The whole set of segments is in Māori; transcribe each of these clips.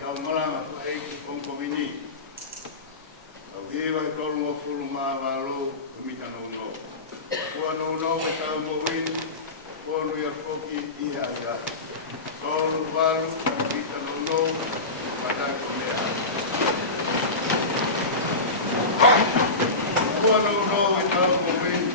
tau malanga Fakaeiki Fongkomini. Tau hiwa e tolu o fulu maa walo mita no. Kua no e tau mowini, kua nuia foki iha ia. Tolu walu mita no, patai komea. Kua no e tau mowini.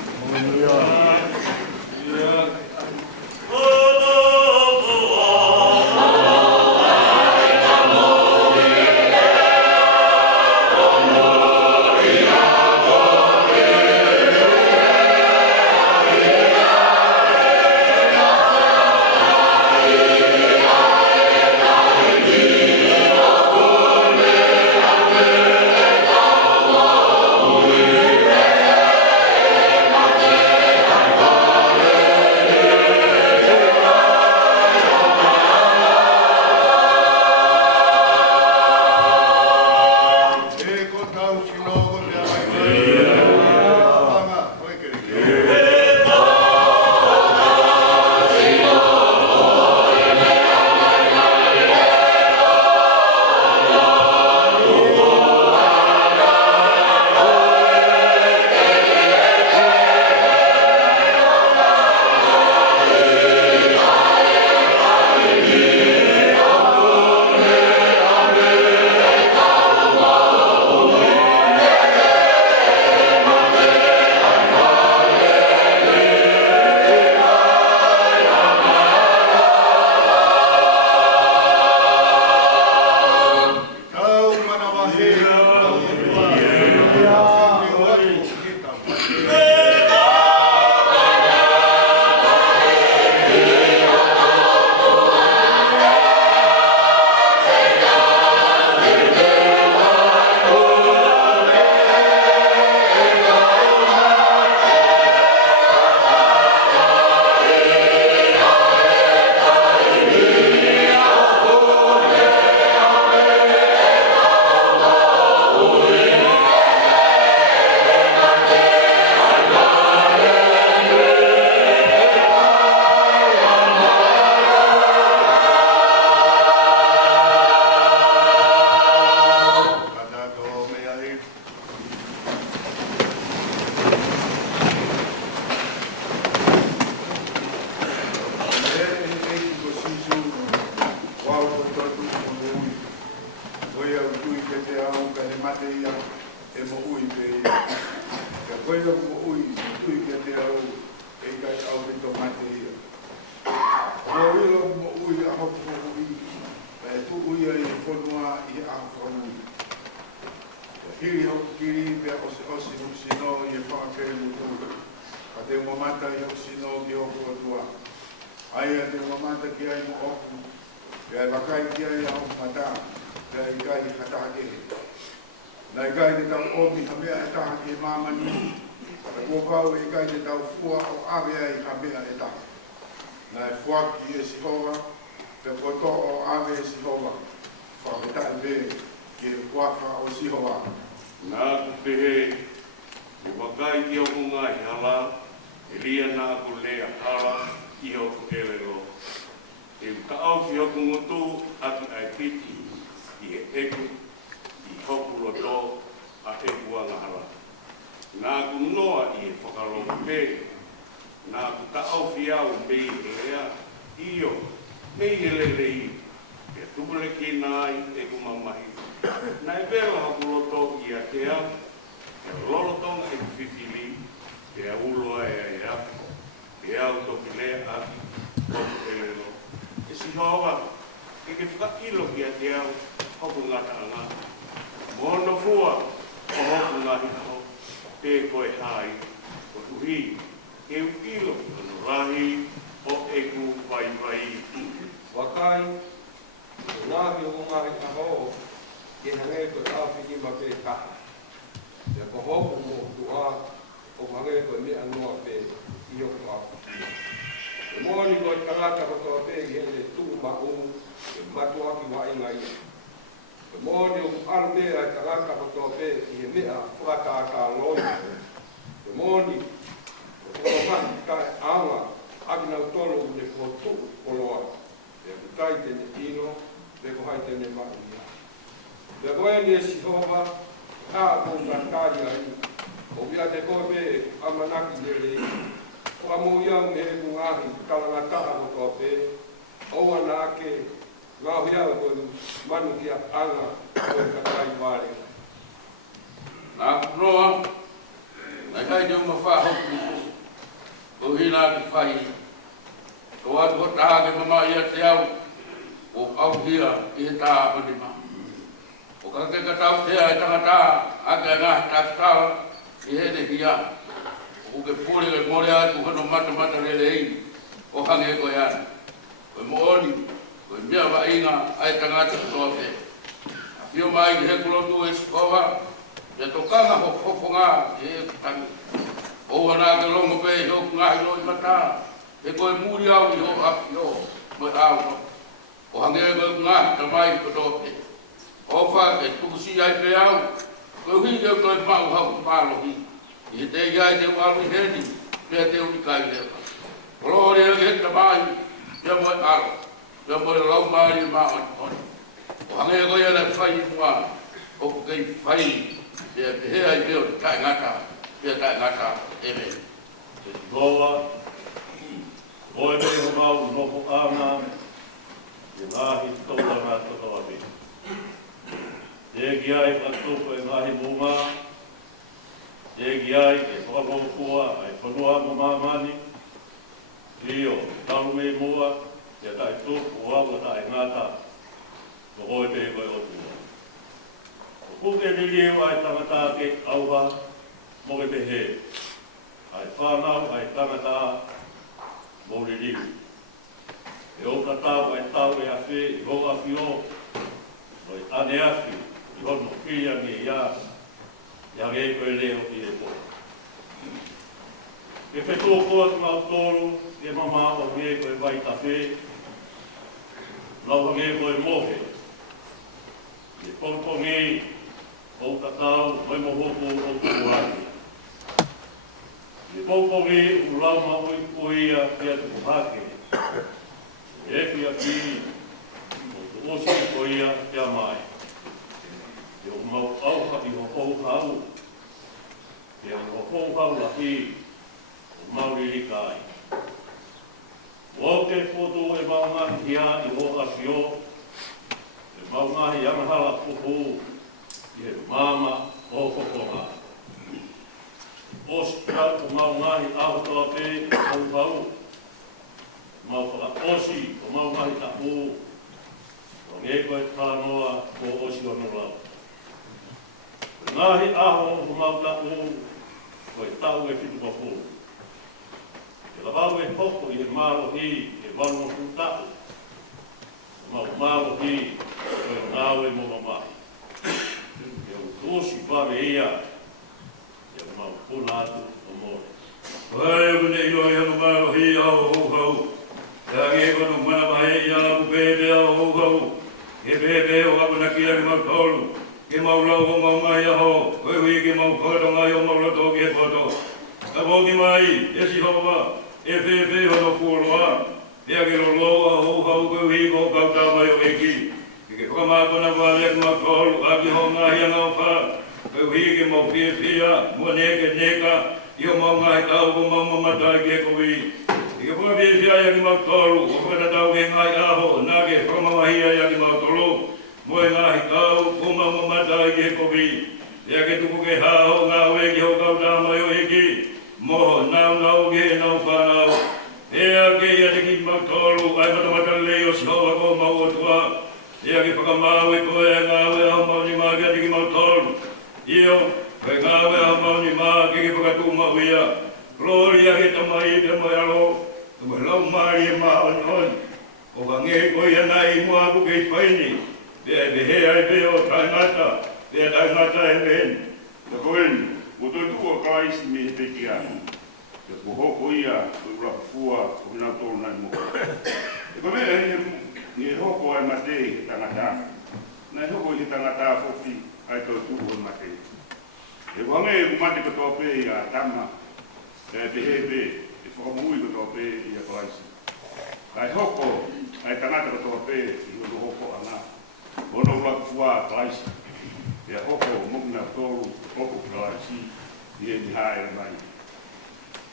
Taitene ino, te ko haitene mai. Pea koe nge si hova, kaa kōka kāri ai. O pia te koe pe amanaki lele. O amu iau me he kungahi, kalangataha o tō pe. Oua nā ke, ngā hiau koe manu kia anga, koe kakai wāre. Nā kunoa, nai kai te unga whahoku, o hina ki whai. Ko atu ho taha ke mama ia te au, o au hia i he taha panima. O ka ke katau tea e tangata, ake a ngahi tākatawa, i he ne hia. O ke pūre ke more atu hono mata lele ei, o hange e koe ana. Koe mooni, koe mea wa inga, ai tangata kutoa pe. A pio mai ki he kulotu e sikova, e tokanga hofo ngā, e e kutangi. O wana ke longo pe, i hoku ngahi lo i mata, e koe muri au i ho api o, moi au no. O hange e koe ngahi tamai kutoa pe. O wha ke tukusi ai pe au, koe hui ke koe mau hau malo hi. I he te iai te walu heni, pia te unikai lewa. Kolori e ke tamai, pia moi aro, pia moi lau maari maa oni. O hange e koe e le whai mua, o kei whai, pia te hea i pio te kai ngata, pia kai ngata eme. Te tigoa, koe me ho mau nofo ana, te ngahi tola ngā totoa me. Te giai whatuko e ngahi munga, te giai e whakokua ai Fonua mo mamani, Rio, talume mua, te tai tuku ua tai ngata, ko koe te koe o tua. Ko kuke liliu ai tangata ke auha, mo ke te he. Ai whanau, ai tangata, mo liliu. E o tatau ai tau e awhi, i hoka whio, no i ane awhi, i hono kia ni ia, ia ngei koe leo i e po. E whetua koa ki mau tōru, e mama o ngei koe vai tawhi, lau ngei koe mohe. E pongpongi, o tatau, mai mohoku o kukuhaki. E pongpongi, u lau maui kuia, pia te kuhake. E whia ki, o tu osi kuia, pia mai. E o mau auha i hokou hau, e o hokou hau lahi, o mauri rikai. O ke foto e mau ngahi hia i hoka fio, e mau ngahi angahala puhu, i he mama o hokonga. O stra o mau ngahi ahotoa pe i hau hau, mau whaka osi o mau ngahi tapu, o ngei koe tānoa o osi o no lau. Ngahi aho o mau tapu, koe tau e whitu papu. E lavau e hoko i he maro hi, e wanu o tapu. O mau maro hi, koe ngāwe mo mamahi. E o tōsi pare ia, e o mau puna atu o more. Whai o nei noi hanu maro hi au hou hau. Ka nge kono mana mahe i au pepe au hou hau. Ke pepe o apuna kia ki mau tolu. Ke mau lau o mau mai aho. Koe hui ke mau whakatongai o mau lato ki he poto. Ka poki mai, e si hapa, e pepe hono kuoloa. Pea ke lo loa hou hau koe hui ko kautau mai o eki. Ke whakamātona wale ki mau tolu, aki ho ngahi anga o wha. Koe hui ke mau pia pia, mua neke neka. I o mau ngai tau ko mau mamatai ke kowi. I ke whakapia ia ki mau tolu, o whakatatau ke ngai aho, nā ke whakamawahia ia ki mau tolu. Moe ngahi tau, ko mau mamatai ke kowi. Ia ke tuku ke hao, ngā ue ki hau kau tāmai o hiki. Moho nau nau ke nau whanau. Ia ke ia te ki mau tolu, ai matamata lei o si hoa ko mau o tua. Ia ke whakamau e koe ngā ue au mau ni maa kia te ki mau tolu. Io, koe ngāwe a mauni mā ke ke whakatū mauia. Gloria he tamai te mai alo, te mai lau maari e mā oni oni. O ka ngei koe anai mua ku kei whaini, pia e he ai pe o taingata, pia taingata e mehen. Te koeni, o toi tua kaisi me he peki anu. Te kuhoko ia, koe ura fua, o minau tolu nai mua. E koe mea he hoko ai matei he tangata. Nai hoko he tangata fofi, ai toi tuhu he matei. E wange e kumate katoa pe i a tama, e te hepe, e whakamui katoa pe i a Palesiteni. Kai hoko, ai tangata katoa pe i ono hoko anga. Ono ula kufua Palesiteni. ya hoko mukna tolu hoko klasi dia di hai mai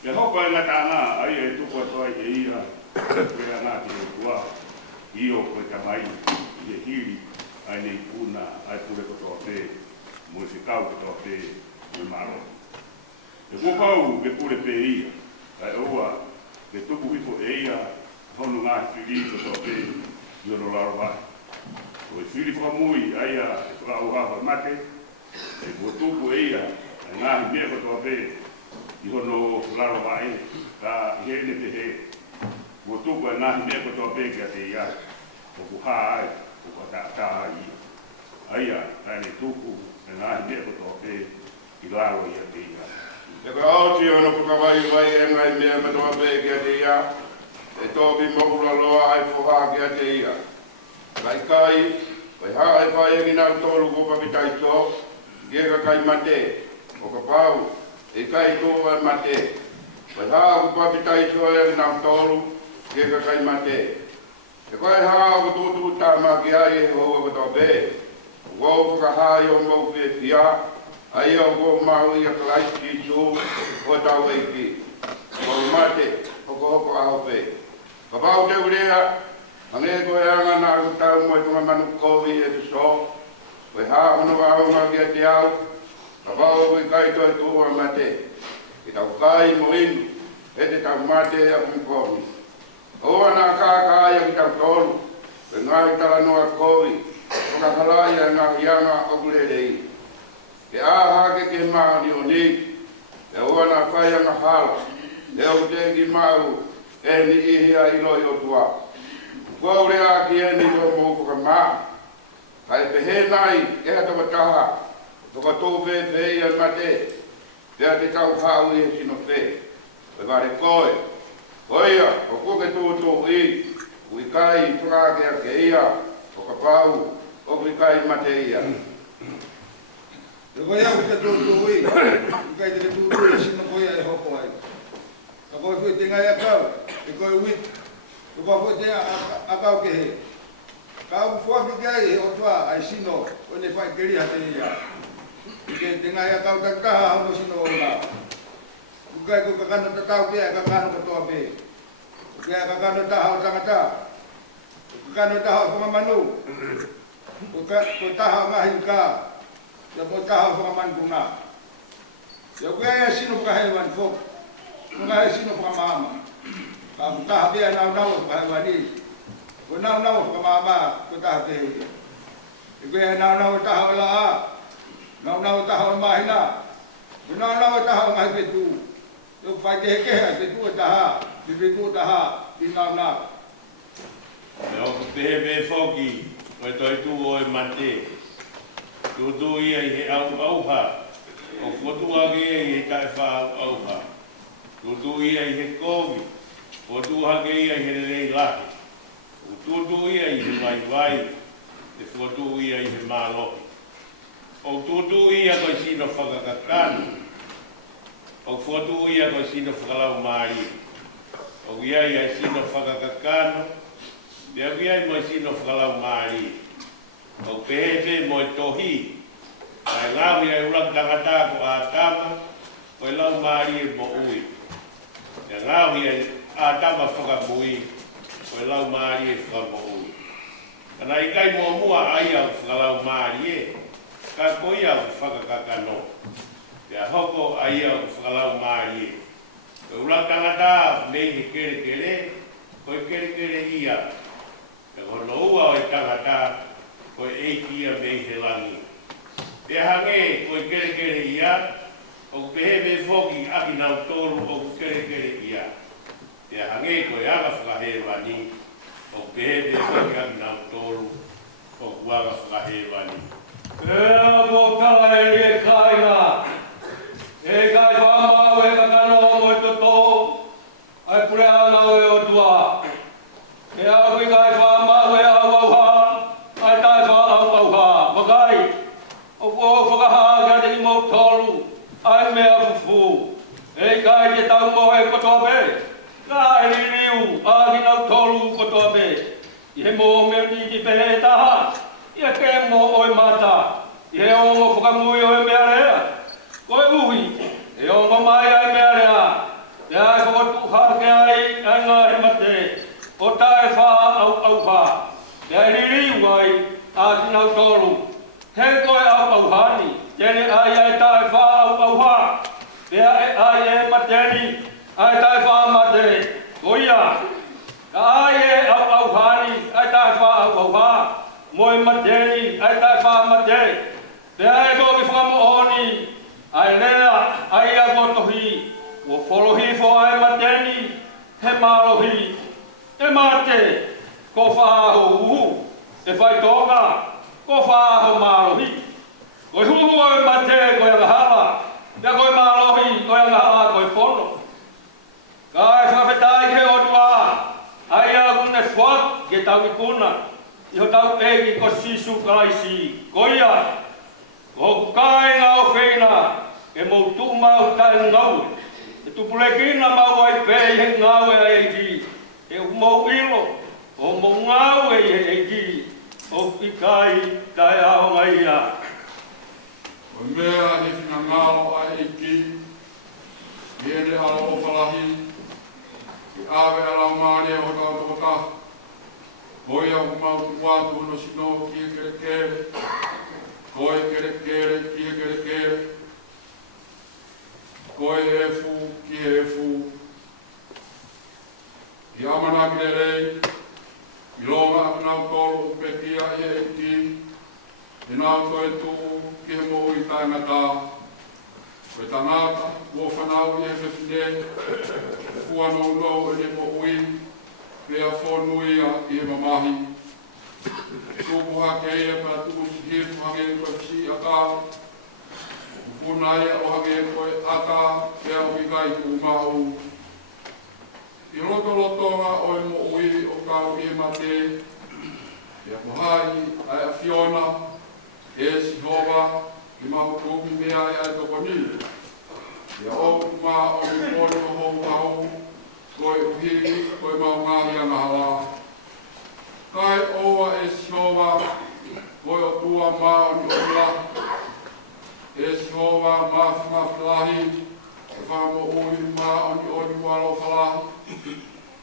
ya hoko na tanga ai e tu ko toi e ira kira na ti tua io ko ka mai ye hiri ai nei puna ai pure ko tote musikau ko tote me maro e ko pau ke pure pe ia ai oa ke tu ku ifo e ia honu nga fili ko tote yo no la ba o fili fo mui ai a fra o ha mate e botu ko ia nga me ko tote yo no la ba e ka ye ne te he botu ko nga me ko tote ke te ia o ku ha ai o ta ta ai ai a ne tuku nga me ko tote i la ro ia te ia e ko au ti ono ko vai vai e ngai me to be ke te ia e to bi mo ro lo ai fo ha ke te ia kai kai vai ha ai vai ki na to lu ko pa bitai to ye ka kai mate o ka pau e kai to vai mate vai ha ko pa bitai to ye ki na to lu ye ka kai mate e ko ha ko tu ta ma ki ai ho ko to be wo ka ha yo mo fe fia ai o go ma o ia klai ki so o ta we ki o mate o ko ko a pe ka ba o te urea ange ko ya nga na ko ta mo to manu ko wi e so we ha ono ba o ma ki te au ka ba o ki kai to tu o mate ki ta kai mo in e te ta mate a ko ko o na ka ya ki ta to e nga ta no ko wi o ka kala ya nga o gure dei ke aha ke ma ni oni e ona fai na hala e o te ki mau e ni i ai no yo tua ko re a ki ni no mo ko ma kai pe he nai e ta ta to ko to ve ve ia mate te te ka ha u e sino fe e va re koi oia o ko ke tu i kai fra ke ia o ka pau o ki kai mate ia Ko ia ke tu ui, kai te tu ui sino ko ia e hoko ai. Ka ko fu te ngai akau, e ko ui, ko fu te akau ke he. Ka fu fu ke ai o tua ai sino, o ne fai keri ha te ia. Ke te ngai akau ka ka ha no sino o la. Kai ko ka kana ta tau ke ka kana ko to be. Ke ka kana ta ha tangata. Ka kana ta ha ko manu. Ko ta ha mai ka. Ya po taha fa man bunga ya ko ya sino ka hewan fo nga sino ka mama ka taha be na fa wani ko na fa mama ko taha te ko ya na taha la na taha ma hina ko na taha ma pe tu yo fa te ke ha te tu taha bi tu taha bi na yo te be foki ko to tu o mate tu ia he au ha o fotu age he kai fa au ha tu ia he kovi o tu age ia he rei la tu ia he vai te fotu ia he malo o tu ia ko sino whakakakano o fotu ia ko sino whakalau mai o ia sino whakakakano ia mo sino whakalau mai o pehe mo tohi ai lawi ai ulang tangata ko atama ko lau mari mo ui ya lawi ai atama foka bui ko lau mari foka mo ui kana ikai mo mua ai au lau mari ka ko ia foka kakano ya hoko ai au lau mari ko ulang tangata nei kere ko kere ia ko no ua ai tangata ko eikia me he langi. Te hange ko kere ia, o pehe foki aki nau toru o kere ia. Te hange ko aga whakahewani, o pehe foki aki nau toru o kuaga whakahewani. Ea mo kala e kaina, e kai whamau e kakano o mo to tō, ai pure ana o e o tua. E au ki kai whamau e au au ha, ai tai wha au ha, wakai. O ko whakaha kia te imo tolu, ai mea fufu. E kai te tau mo e kotoa be, ka e riu, a ki nau tolu kotoa be. I he mo me ni ki pehe taha, ia ke mo oi mata. e o mo whakamui o e mea rea. Koe uhi, e o mo mai ai mea rea. E ai whakatu hake ai ai ngā he mate. O tae wha au wha. E ai riri wai a tinau tolu. He koe au hani. Tene ai ai tae wha au wha. E ai e mateni. Ai tae wha mate. Koia. Ai e au hani. Ai tae wha au wha. Moi mateni. Ai tae wha mate. Te ai ko ki whakamohoni, ai lea, ai a kotohi, o wholohi fo ai mateni, he malohi, e mate, ko whaaho uhu, e whai tonga, ko whaaho malohi. Ko huhu ai mate ko ia ngahala, ia ko malohi ko ia ngahala ko whono. Ka ai whawhetai he otua, ai a kune whak ke tau i kuna, i ho tau egi ko sisu kalaisi, ko ia. O kai ngau whena, e mou tu mau tai ngau, e tupulekina mau ai pei he ngau e eiki, e mou ilo, o mou ngau e eiki, o ikai tai ao ngai ia. O mea e whina ngao a eiki, iene ala o whalahi, i awe ala o maare o tau tokota, hoi au mau tu wātu no sino ki e kere kere, koe kere kere, ki e kere kere. Koe e fu, ki e fu. I amanaki le rei, i longa nau tolu pe kia i e ki, e nau toe tu ki he mou i tāngata. Koe tangata, ua whanau i e whewhine, fua nou nou e ne mo ui, pea whonuia i e mamahi. Tupu hake ia pa tupu si hifu hake koe si aka. Upuna ia o hake koe aka, pea o hikai ku mau. I roto lotonga o e mo ui o kau i e mate. Ia kohai, ai a Fiona, e si hova, i mahu kumi mea i ai toko ni. Ia o kuma o mi kone o hou hau, koe uhiri, koe mau ngahi a ngahala. Kai oa e sihowa, koe o tua mā o ni ola. E sihowa mafi lahi, e whamo ui mā o ni ori walo whalahi.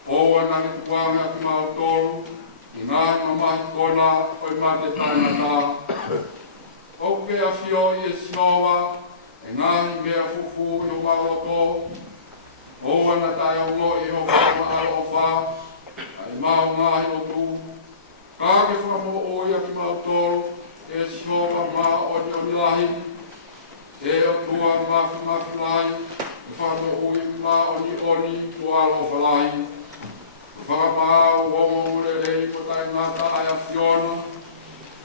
Oa nani tuanga ki mā o tolu, i ngāhi mamahi kona, koe mate tainata. Oke a fio i e sihowa, e ngāhi mea fufu i o mā loto. Oa na tai o ngo i ho whama alo o wha, ai mau ngāhi o tu. Kāke whamo oia ki mau tolu, e sihowa mā oni lahi, e o tua mafi lahi, e whamo oi mā oni tu alo whalahi. Whakamā uongo ure rei ko tai ngata ai a Fiona,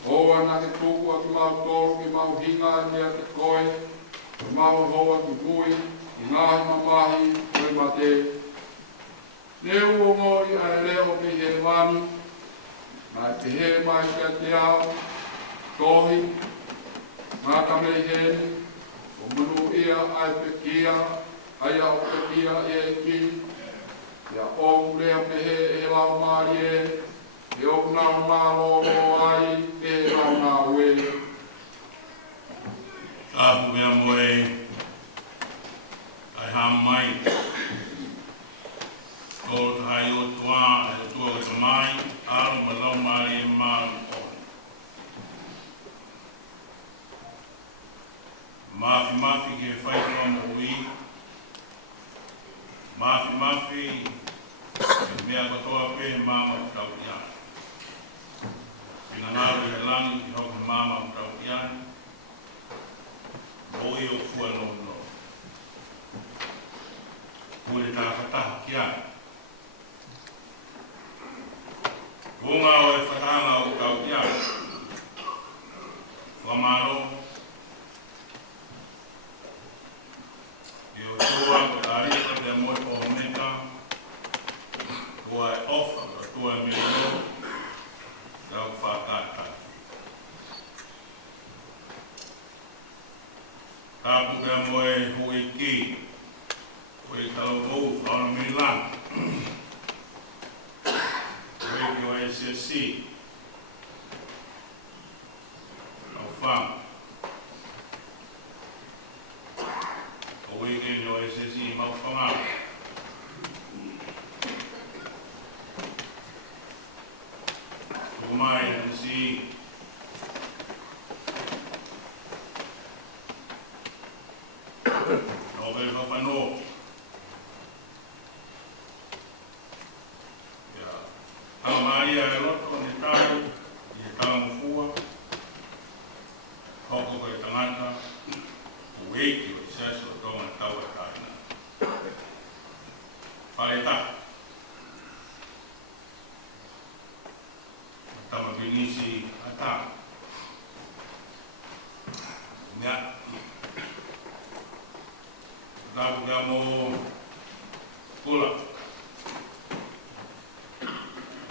oa na ke tuku a ki mau tolu ki mau hinga nea te koe, ki mau hoa ki mui, i ngāhi mamahi, koe mate. Ne uongo i ai leo ki he wani, mai te he mai kia te ao, tohi, ngāta mei heni, o manu ia ai pe kia, ai au pe kia e ki, ia o rea pe he e lau maari e o nau mālo ai, e lau nau e. Tāpu mea moe, ai hamai, o tai o tua, e o tua o mai, alo malau mari e maru o. Mafi ke whai kua mo ui. Mafi, e mea katoa pe mama o tau iana. Pina ngaru e langi i hoka mama o tau iana. Oi o fua no. Kule tā whataha ki ana. Kunga o e whatanga o kau ia. Whamaro. I o tua o tarika te moe o homeka. Tua e ofa, tua e milio. Tau whakata. Tāpu te moe hui ki. Hui talo mou, whaona milang. SSC. Au wham. mai si no ve no ya mai ya loto ni tau ye tau fua hoko ko tangata uweki o seso toma tau taina paleta tama binisi ata ya dabu gamo pula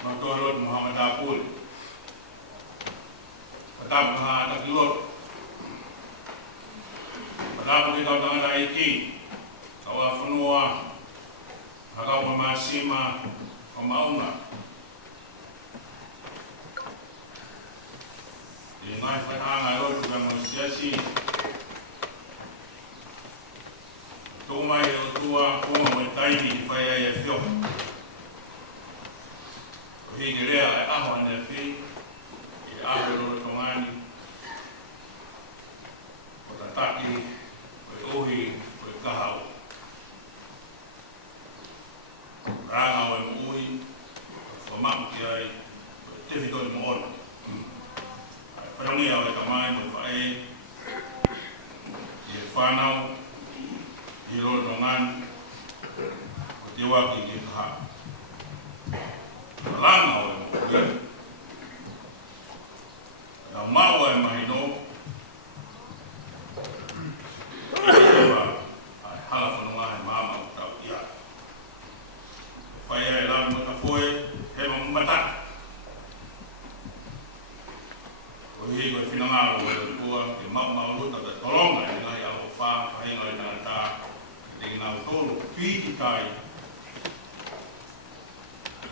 Matorot Muhammad Apul Kadab mga anak lor Kadab kita dengan Taisi Kawa Fonua Hakaw Mamasima Kamauna Di ngay fatanga lor Tugan Musiasi Tumay Utua Kuma Taisi Di Faya Yafyo Hii lea aho anafi aho lolo tongani Kotataki Ohi Kahau Ranga wa mui Fomamu kiai Tifitoi moona Whanongi au e tamai mo whae I whanau I lolo tongani O te waki ki kaha Malanga o e na maua e mahino ai hala whanonga e mama o tau ia whaia e lau mata foe he mamata o hii koe whinangaro e kua ke mamma o luta te toronga e ngai ao wha whainga e tangata te ngau tolo piti tai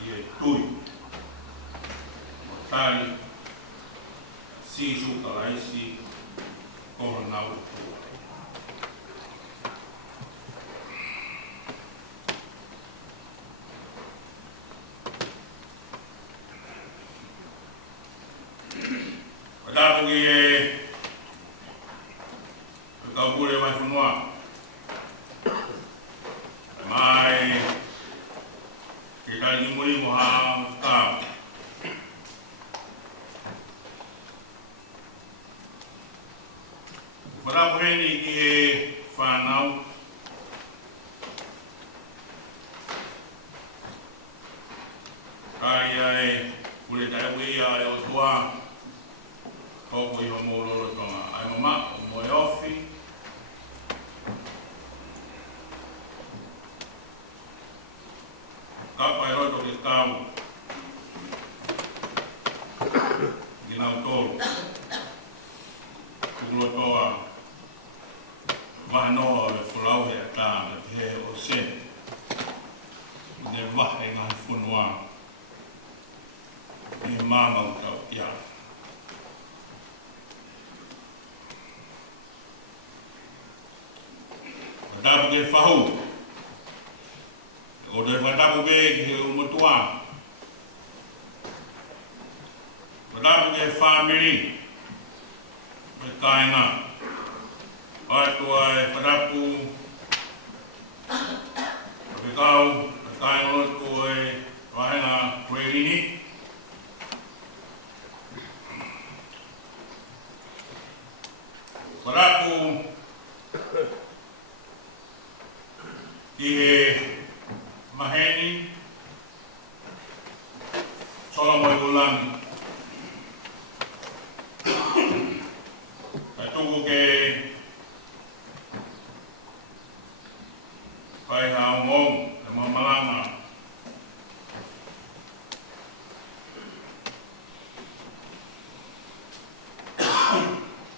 e tui Tari Sisu Talaisi Koho Nauloisi Padapu ki Kaupure mai Fonua Mai Kita nimuri Muhammad Kam Padapu heni ki whanau Kai ai Kule tai wia e o tua Hopo I homo loro tonga Ai mama o moe ofi Kapa e roto ki tau Ginau tolu Kukulotoa Wahanoa e whulau he atama he o sen Ne wahe ngai Fonua Ne mama utau ia Wadapu ke whahu O te wadapu ke he umotua Wadapu ke whamiri Me kainga Atua e whadapu Pekau kainga loto e Wahenga Kuerini Whadapu Ki he Maheni Solomoi Ulangi Tuku ke Pai hao ngong e mamalanga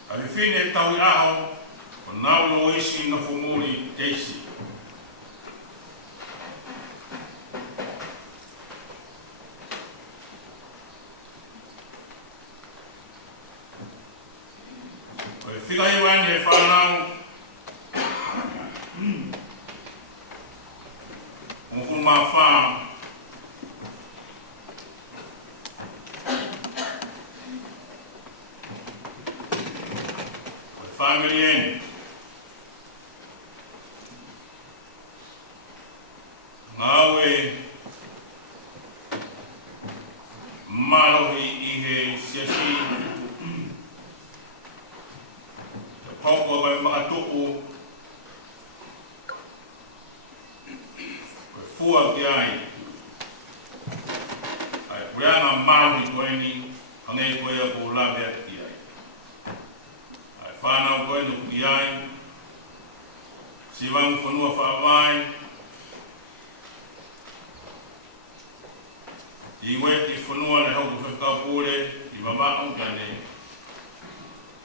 Ai whine tau I aho o Nauloisi Nofomuli Teisi Whika iwan he whanau Mofu ma wha family in. Ngawe malohi I he siasi te poko mai maatuku koe fua ki ai ai kureanga malohi koeni hangai koe a ko lawe ki ai ai whanau koeni ki ai siwang Fonua Faavae I weti Fonua le hoku whakapure I mamau tane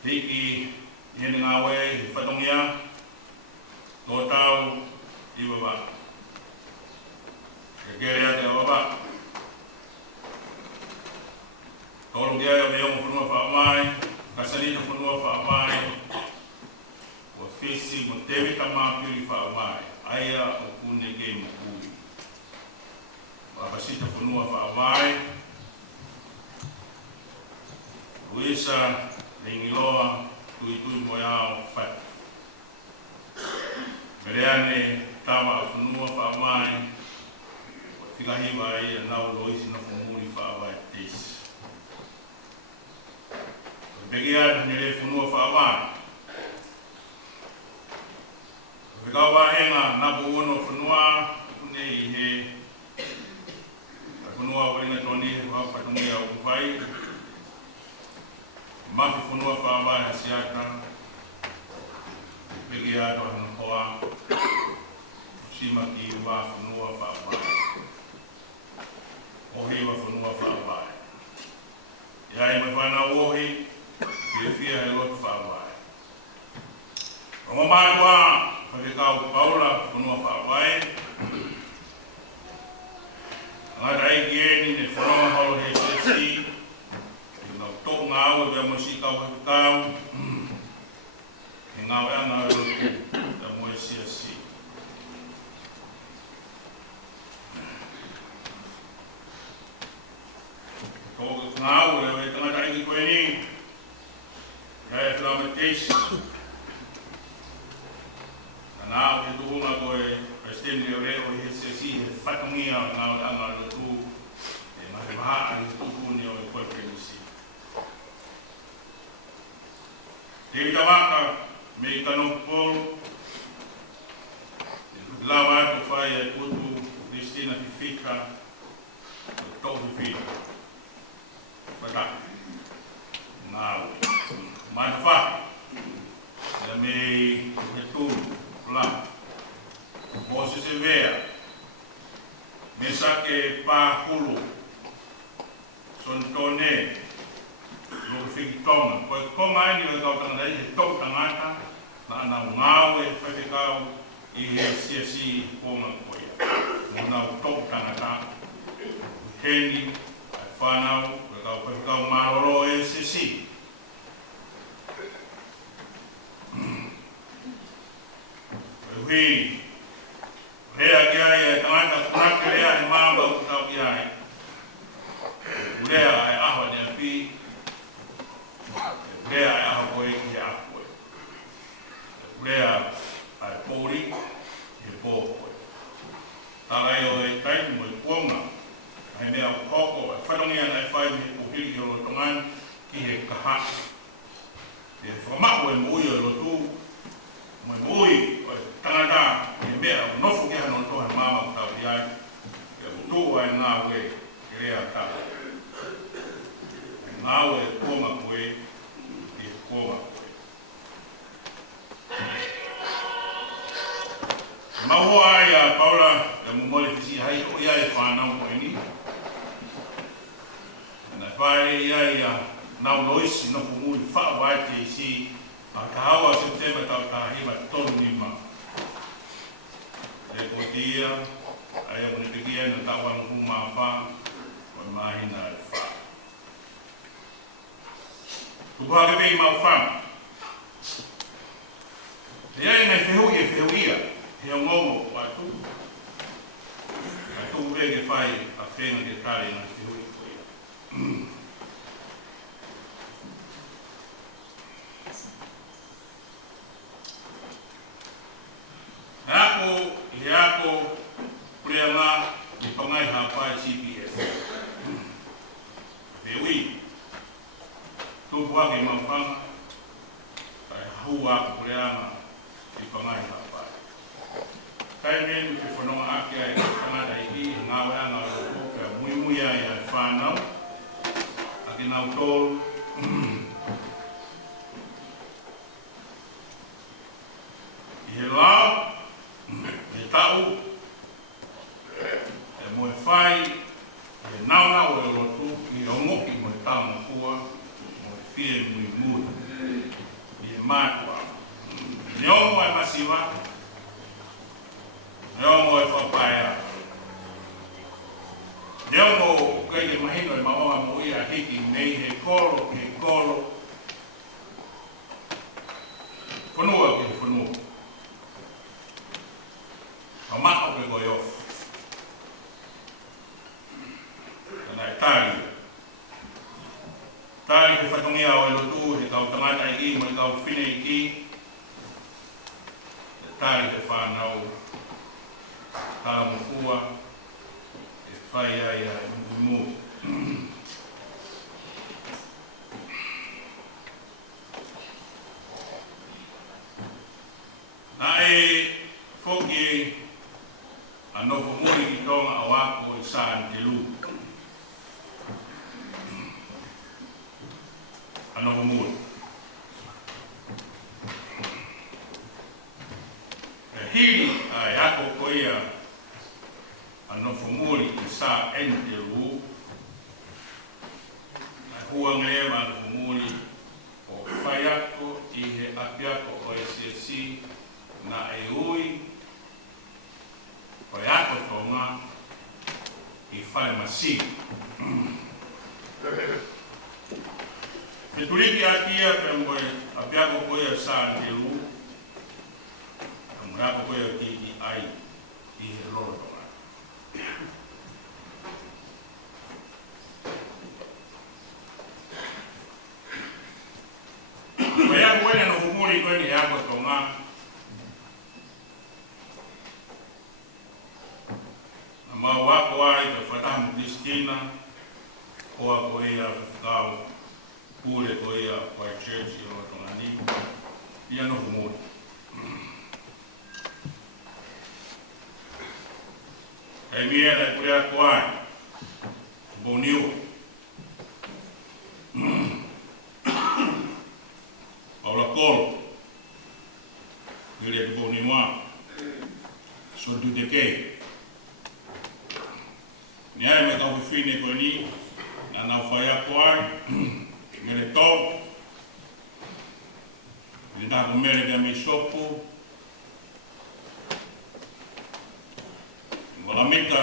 Tiki hene ngā wei I whatongia Tō tau I waba Ke kere ate a waba Tōru kia ia me Fonua Faavae Kasanita Fonua Faavae Wa fesi mo tewe tama pili Faavae Aia o kune ke mkui Palesiteni Fonua Faavae Luisa Lengiloa Tui Moyao Fat Meleane Tawa Fonua Faavae Whikahiwa Ia Nauloisi Nofomuli Faavae Teisi Begia Nele Fonua Faavae Whikawa Henga Nabu Ono Fonua Kune I he Fonua waringa toni wa whatungia o kuwhai. Mafi Fonua Faavae hasiata. Peki ato hana hoa. Sima ki wa Fonua Faavae. Ohi wa Fonua Faavae. Iai me whana ohi. Pia fia he lotu Faavae. Rongo mātua. Whakekau Paula Fonua Faavae. Ngā ikieni ne whanau halo he sesi. I ngau tō ngā aue bea mosi kau hawhikau. He ngau ea ngā rotu da moe siasi. Tō ngā aue ea wei tangata iki koe ni. Ia e whilawe Teisi. Ngā au he tuhunga koe Palesiteni o reo I he siasi he whatungia ngā anga rotu e mahe maha I he tuhuni o e koe Semisi. Te ita waka me I kanopolu e lawa ato whai e kutu Kristina Fifika o tau Fifika. Wata. Ngā au. Mai wha. Ia me he tūru. La Moses e vea me sake pa hulu son tone lo fiki tonga ko koma ni o ka tanga he to tangata na ngau e whekau I he siasi koma koia na to tangata heni ai whanau whekau maroro e sisi Hui, rea kia e tangata punake rea e mamba o kutau kia e. Rea e aho ni a pi, rea e aho koe ki a koe. Rea e pōri, e pō koe. Tārai o e taimu e kuonga, e mea o koko, e wharongia na e whai me o hiri ki o rotongan, ki he kaha. E whakamaku e mui o rotu, mui, tangata, e mea, nofu kia no toha mama kutau ki ai, e utua e ngā we, e rea tāra. E ngā we e kuonga koe, e kuonga koe. Mahua ai a Paula, e mumole fisi hai o ia e whanau koe ni. Na whaere ia a Nauloisi, Nofomuli, Faavae Teisi, a kahawa September tau kahiwa tonu nima. E kotia, ai a mune pekia na tawa ngu mawha, o mahina e wha. Tukuhake pei mawha. E ai ngai whihui e whihuia, he o ngomo o atu. Ai tuku rege whai a whenga ke kare na whihui koia. wake mawhanga, kai hua kureanga i pangai hapai. Kai menu ki whanonga ake ai tangata i ngāwe anga o ka mui ai ai whānau, ake nau tōru, i he lao, he tau, e moe whai, e nauna o e rotu, i ongoki moe tau na kua, moe whie mui, i he mātua. Neongo e masiwa, neongo e whapaea. Neongo kai e mahino e maoa mo ia hiki nei he kolo, Fonua ke Fonua. Mamako ke goi off. Kana e tari. Tari ke whatongia o e lotu, he kau tangata i mo e kau whine i ki. E tari ke whanau. Tala mufua. E whai ai ai mu. Na e whoki a Nofomuli ki tonga a wako i saan te lu. A Nofomuli. E hiri a e ako koia a Nofomuli i saa en te lu. Na hua ngewa a Nofomuli o whaiako i he apiako o e siasi na e ui o e ako tonga i whai masi. Peturiki atia pe moe a piako koea saa te lu, a moe ako koea ki ai i he loro tonga. Koe ako wene no humuri koe ni ako tonga, ma wako ai ka whatamu Kristina, o a koe a whakau, pure koe a koe church i o tongani, i ano humuri. Kei mea na kure a koe ai, Boniu. Paula Kolo, Gile Bonimoa, Sontu te kei. Niai me kau whiwhine koe ni, na nau whai ako ai, mere tō, me tāko mere kia me sopu, wala mita,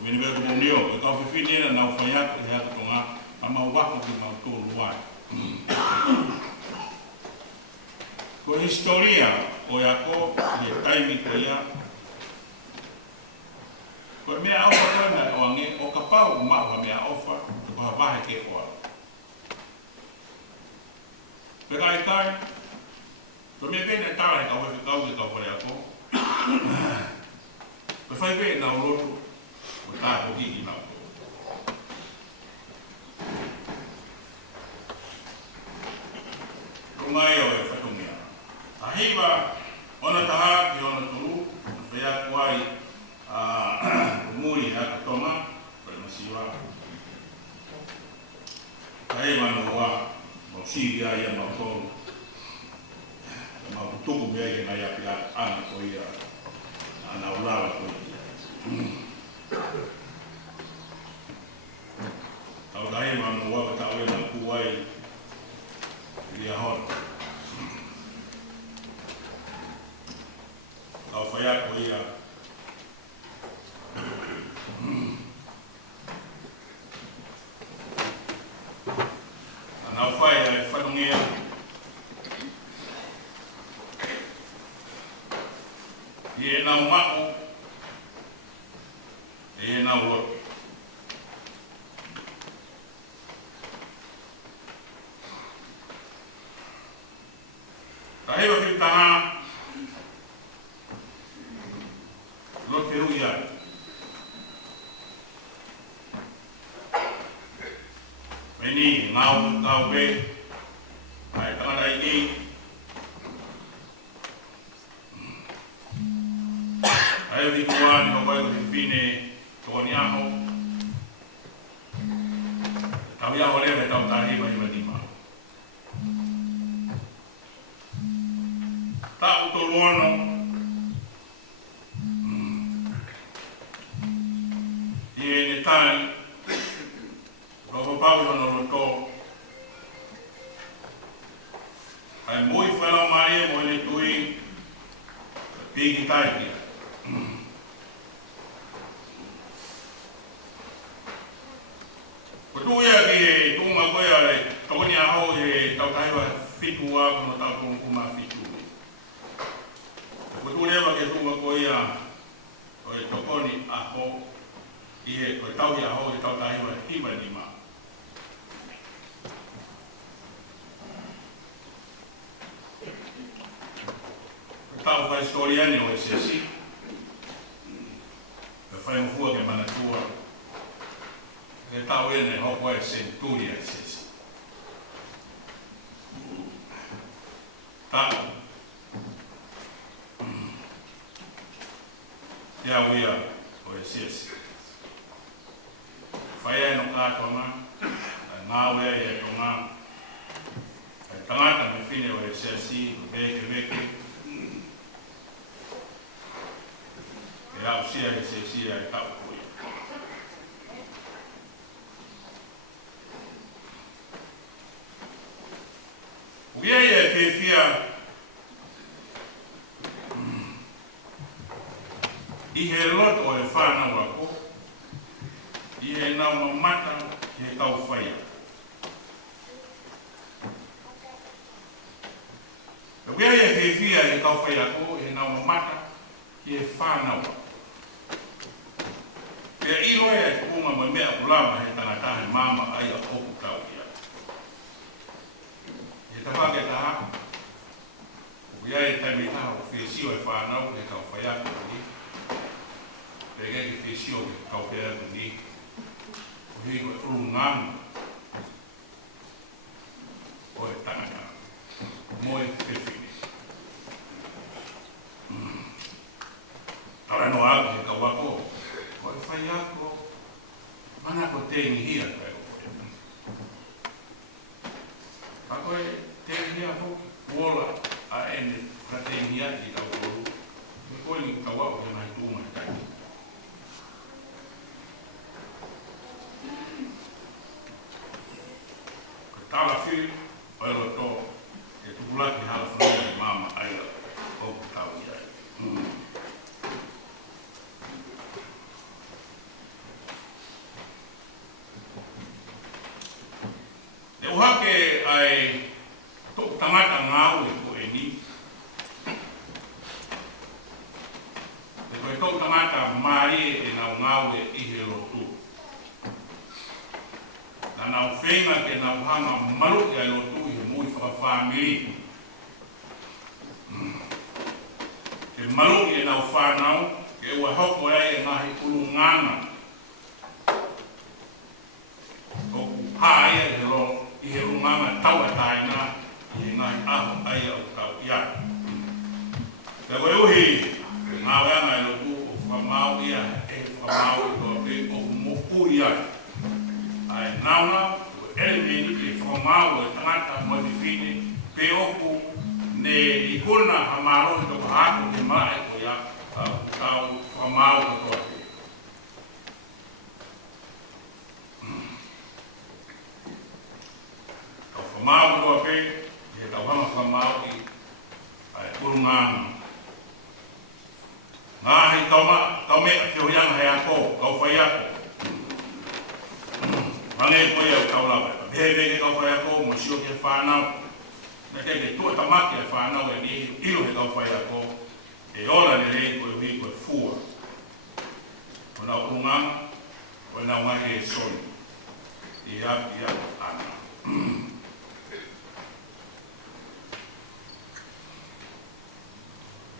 me ni weko Bonio, me kau whiwhine na nau whai ako i hata tonga, a mau wako ki mau tōru wai. Ko historia o ako, i e taimi ko ia, ko mea ofa koe mai o ange, o ka pau maua mea ofa, te koha wahe ke oa. Pera e kai, ko mea vene tāre kau wewe kau ke kau whare ako. Ko whai vene nau roto, ko tā ko hiki nau tō. Rungai o e whatungia. A hiwa, ona taha ki ona turu, whea kuai, muri haka tonga, koe masiwa. Kai manu wa, mau siri ai a mau tonu. Mau tuku mea i ngai api ana ko ia, ana ulawa ko ia. Tau kai manu wa, ka tau e na kuwai, i a hona. Tau whai ko ia, nau whai ai whanongia. I e nau mako, e nau loto. Ta hewa whitaha, lote hui ai. Meni ngau pe ni ai vi kuani ho vai ko fine to ni aho kami aho le ta ta hi mai ni ma ta to lono ye tai ko pau no to ai moi fala mai mo le tui pigi tai ko tu ya ki tu ma ko ya le to ni a ho e tau tai wa fitua ko ta ko ma fitu ko tu le wa ke tu ma ko ya o e to ko ni a ho e ko tau ya ho e tau tai wa hi ma ni ma tau fa storia ni o Semisi fai un fuoco che manatua e tau ene ho poi centuria Semisi tau ya uia o Semisi fai no ka toma na we e toma tangata me fine o Semisi beke ya usia sia e tau ko o ia e fia i he lot o e whana wako i he nau no mata ki he tau whaia o ia e fia e tau whaia ko e nau no mata ki he whana wako e ilo e kunga mo mea kulama he tangata he mama ai a oku tau ia. E ta whake ta hapa. O ia e taimi taha o whiesio e whanau e kau whaiako ni. E ke whiesio e kau whaiako ni. O hiko e urungamu. O e tangata. Mo e whiwhine. Tara no alu he kau wako. O e whaiako, mana ko tengi hia kai o koe. A koe tengi hia hoki, uola a ene ka tengi hia i tau koru. Me koe ni ka wau he mai tūma i kai. Ka tala whiri, o e roto, e tupulaki hala whanau i mama aila o ku tau iai. E uhake ai tō tamata ngāu e ko e ni. E koe tō tamata maari e nau ngāu e ihe lotu. Na nau whenga ke nau hanga maru e ai lotu i he mui whakawhamiri. Ke maru e nau whanau ke ua hoko e ngahi ulu ngana. Oku haia e lo i he runganga taua taina i he ngai aho ai au tau ia. Te koe uhi, ngā weanga e lotu o whamau ia e whamau i toa pe o moku ia. Ai nauna, o elemeni ke whamau e tangata mo i whine pe oku ne i kuna hamaro i toka hako ke maa e ko ia tau whamau o toa pe. Whamau toa pe, e tau hanga whamau i ai urungamu. Ngā hei tau mea whio hianga hei ako, kau whai ako. Range koe au tau lawa. Behe ke kau whai ako, mo sio ke whanau. Na ke tua tamaki e whanau e ni ilo he kau whai ako. E ora ni rei koe hui koe fua. O nau urungamu, o nau ngai e soni. Ia ana.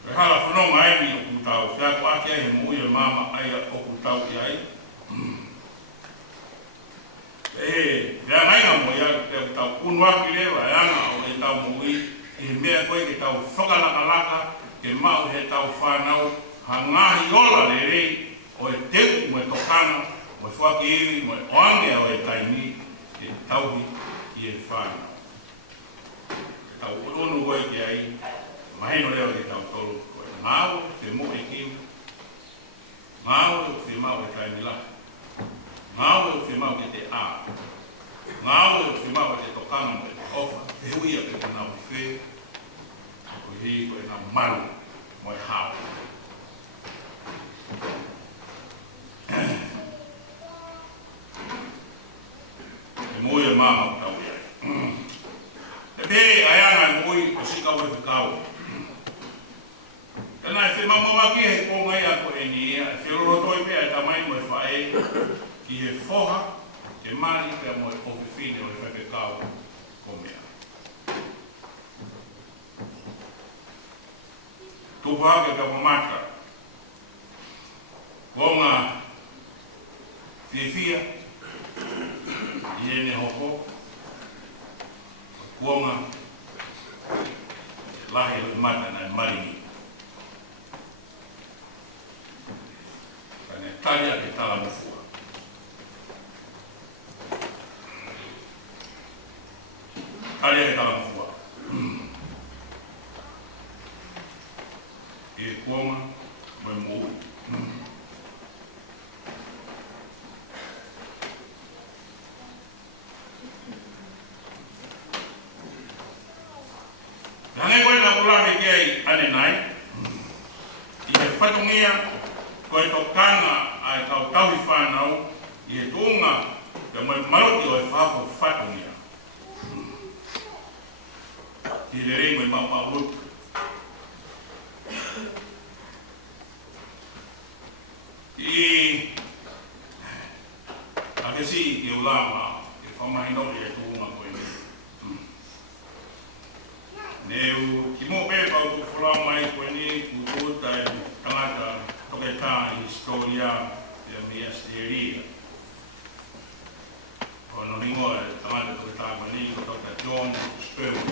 E hala whanonga e mi o kutau, whia ko ake he mui e mama ai o kutau i ai. E, whia ngai nga mo ia te kutau, unu aki lewa e anga o e ke tau mui, e mea koe ke tau whakalaka ke mau he tau whanau, hangahi ola le rei, o e teu mo e tokana, mo e whaki iri, mo e oangea o e taimi, ke tauhi ki e whanau. Ke tau urunu koe ki ai, mahino leo ke tau tolu, koe ngāu, te mo e kiu, ngāu e te mau e taimi la, ngāu e te mau ke te ā, ngāu e te mau e te tokana mo e te ofa, te huia ke te nau whē, koe hi koe nā maru, mo e hao. E mui e māma tau iai. E te aianga e mui o sika ue whikau. Tēnā e whemamamaki he kongai a ko e ni ea, e whiorotoi pēa e tamai mo e whae, ki he whoha, ke mari pēa mo e kowhiwhine o e whewhekau ko mea. Tupake ka mamata, ko ngā whiwhia, i ene hoko, kuonga, lahi o mata na maringi. Kane talia ke tala mufua. Talia ke tala mufua. E kuonga, mo e mui. Hange koe na kulawe kei ane nai, i he whatungia koe tokanga a e tau tauhi whanau, i he tūnga ke moe maroki o e whako whatungia. I le rei moe mau luku. I akesi ki ulama, ke whamahino i e tūnga koe ni. Neu, ki mō pēr pau tu whalau mai koe ni, ku tūta e tangata toke tā i historia e mi asteria. Ko no ringo e tangata toke tā koe ni, ko toka John Spurgeon.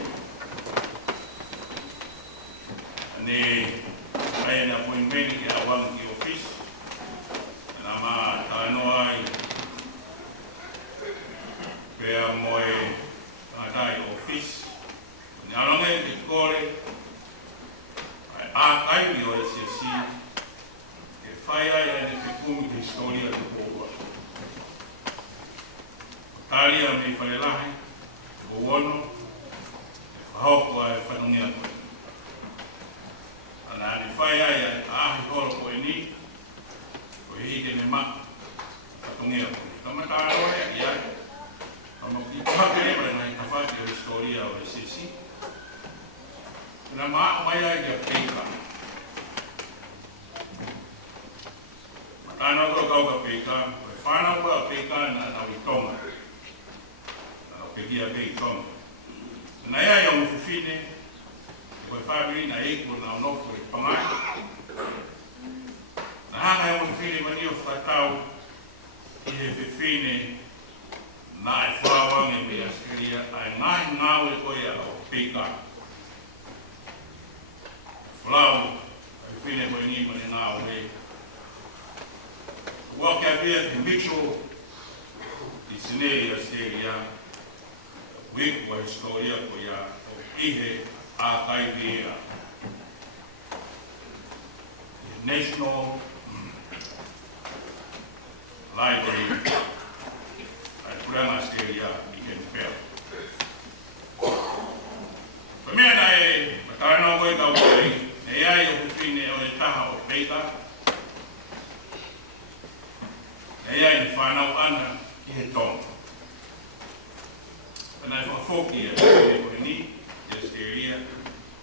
Ne, kai na appointment ki awang ki office, na ma tānoa ai, pēr moe tangata i office, Nalonge te kore, a kai mi o SSC, ke whai ai ane whikumi ke historia te kōua. Talia me whalelahi, te kōono, te whahoko ai whanungia koe. Ana ane whai ai ane ahi horo koe ni, koe hike ne ma, whatungia koe. Kamata aroe aki ai, kama ki pakere mai nai tawhati o historia o SSC, na maa mai ai kia peika. Matana koe kau ka peika, koe whanau koe a peika na nau I tonga. Na nau pekia pei tonga. Na ea i au whiwhine, koe whawiri na eiku na onofu I pangai. Na hanga i au whiwhine mani o whakatau, I he whiwhine na e whawange me askeria, ai ngahi ngāwe koe a o peika. Flau, ai whine koe ni mani ngā o hei. Ua kia pia te Mitchell, I sinei a Steria, wiku a historia ko ia o ihe a kai vea. National Library, ai kuranga Steria I Kenpel. Pamea nai, matana koe kau kei, e ai o whiwhine o e taha o peika. E ai ni whanau ana ki he tonga. Pena e whafoki e koe ni, e Steria,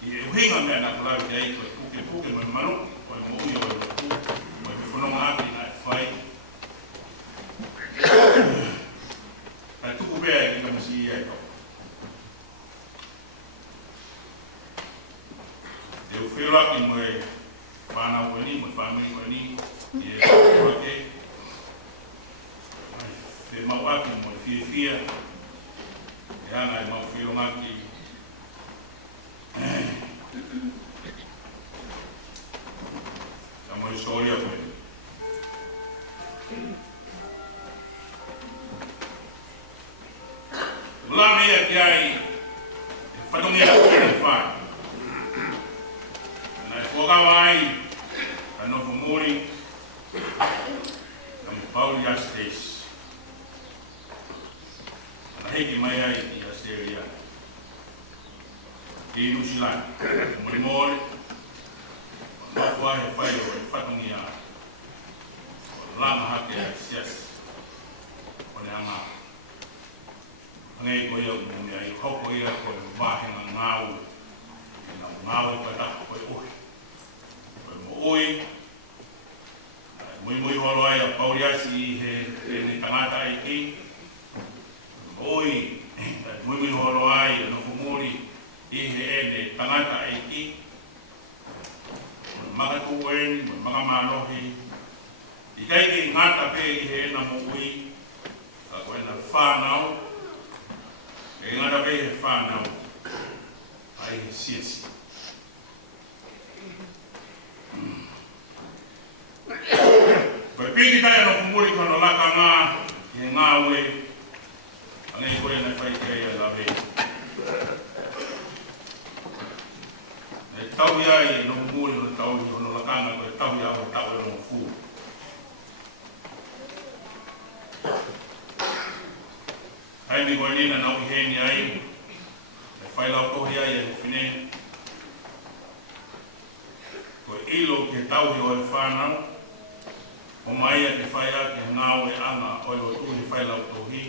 I e uhinga mea na kulau te ai koe puke mai maruki, koe mui o e wapu, koe me whanonga aki na e whai. Kai tuku pēa e ki kamasi I ai tonga. Te uwhiraki mo e whanau koe ni, mo e whamiri koe ni, I e koe te mauaki mo e whiwhia, e hanga e mau whirongaki, Sama historia ko ini. Lami ya kiai, fatungnya kiai fan. Na Fakaeiki, Nofomuli, Teisi. Na hiki maya i Australia. Di New Zealand, Mori, Faavae fai o fatungia. Lama hake a sias. O le anga. Ngai ko ia mo ia i hoko ia ko vahe na ngau. Na ngau ko ta ko oi. Ko oi. Muy holo ai a Palesiteni he ni tangata ai ki. Oi, muy holo ai a Nofomuli i he ni tangata ai ki. Maka tuwen, maka malohi. I kai ki ngata pe i he na mo ui. Ka ko na whanau. E ngata pe he whanau. Ai he siasi. Piki tai Nofomuli kono laka ngā, he ngā ue, anei koe nei whai kei a lawe. E tau iai e Nofomuli no tau i hono lakanga koe tau iau e tau e no fu. Hai mi koe nina nau i heni ai, e whai lau kohi ai e whine. Koe ilo ke tau i o e whanau, o mai a te whaia ke ngāo e anga o o tūhi whailau tōhi.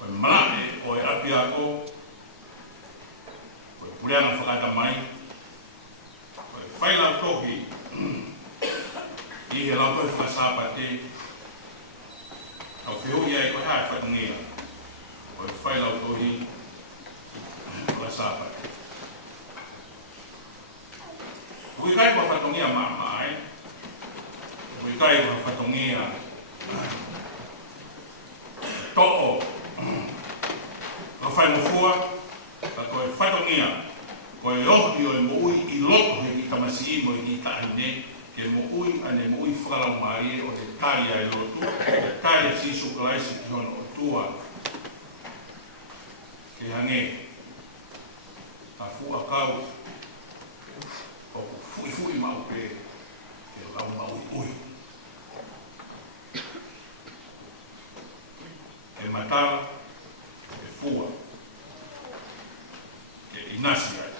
Koe malane o e api ako, koe pureanga whakata mai, koe whailau tōhi, i he lau koe whakasāpate, au whihui ai koe hae whatungia, koe whailau tōhi, whakasāpate. Ui kai kua whatongia mai, ui kai kua whatongia to'o, ka whai mofua, ka koe whatongia, koe ohi o e mo ui i loto he ki tamasi imo i ta aine, ke mo ui ane mo ui whakalau mai o te tai ai lotu, te tai e sisu kalaisi ki hono o tua, ke hange, ka fua kau, o fui mau pe ke lau mau ui. Ke matala, ke fua, ke inasi ai.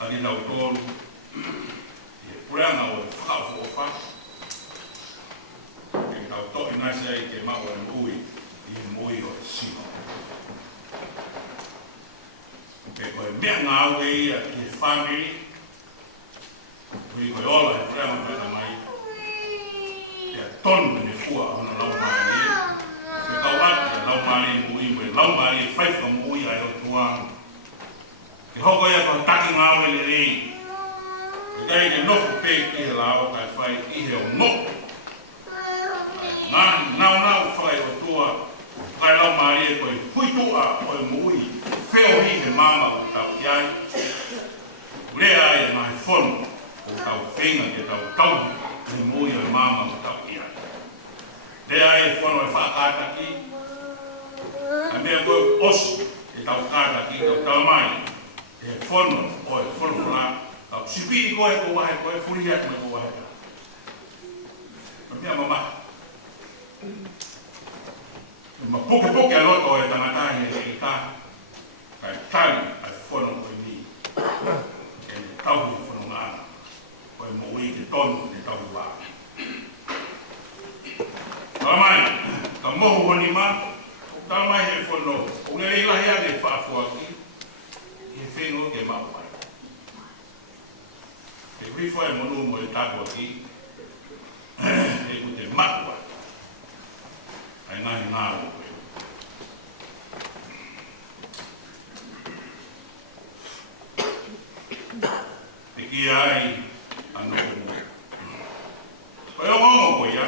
Ani lau tolu, ke pureanga o e whakau o wha. Ke tau to inasi ai ke mau e ui, i mui o e sino. Ke koe mea ngā au e ia ki he whāmiri, kui koe ola he preama whena mai, ke a tonu me fua hona lau maari e, ke kau ati a lau maari e mui, koe lau maari e whaiwha mui ai o tuang. Ke hoko ia koe taki ngā au e le rei, ke kai ke nofo pe ki he lau kai whai i he o ngok. Nau whai o tua, kai lau maari e koe huitua o e mui, Feo hi he mama o tau iai. Urea ai e mai whono o tau whenga ke tau he mui o mama o tau iai. Rea ai e whono e whakataki. A mea koe osu e tau kātaki tau talamai. E whono o e whono whona. Tau sipiri koe ko wahe koe furi hatu me ko wahe ka. A mea mama. Ma poke a loto e tangatahi e ka. Kai tali ai whono koe ni. E ne tau ni whono ngāna. Koe mo ui ke tonu ne tau wā. Talamai, ka mohu honi ma. Talamai he whono. O ngere ilahi ane whaafua ki. He whengo ke mau mai. Ke rifo e monu mo e tāpua ki. E ku te matua. Ai ngahi ngāro koe. Te ki ai a Nofomuli. Koe o ngongo koe ia.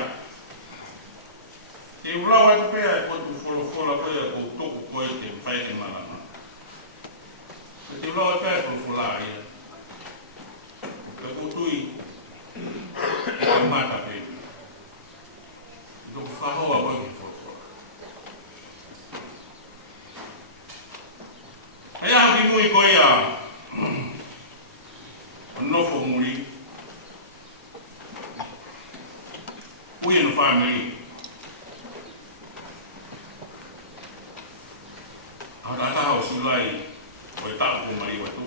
Te urau atu pēa e koe tu wholofola koe a kou toku koe Fakaeiki Malangaai. Te loa pēr fulfulari ia. Ka kutui ka mata pēpi. Iko whahoa waki fulfula. Hei aho ki mui koe a Nofomuli. Ui no family. Ata hau sulai koe tau ko mai watu.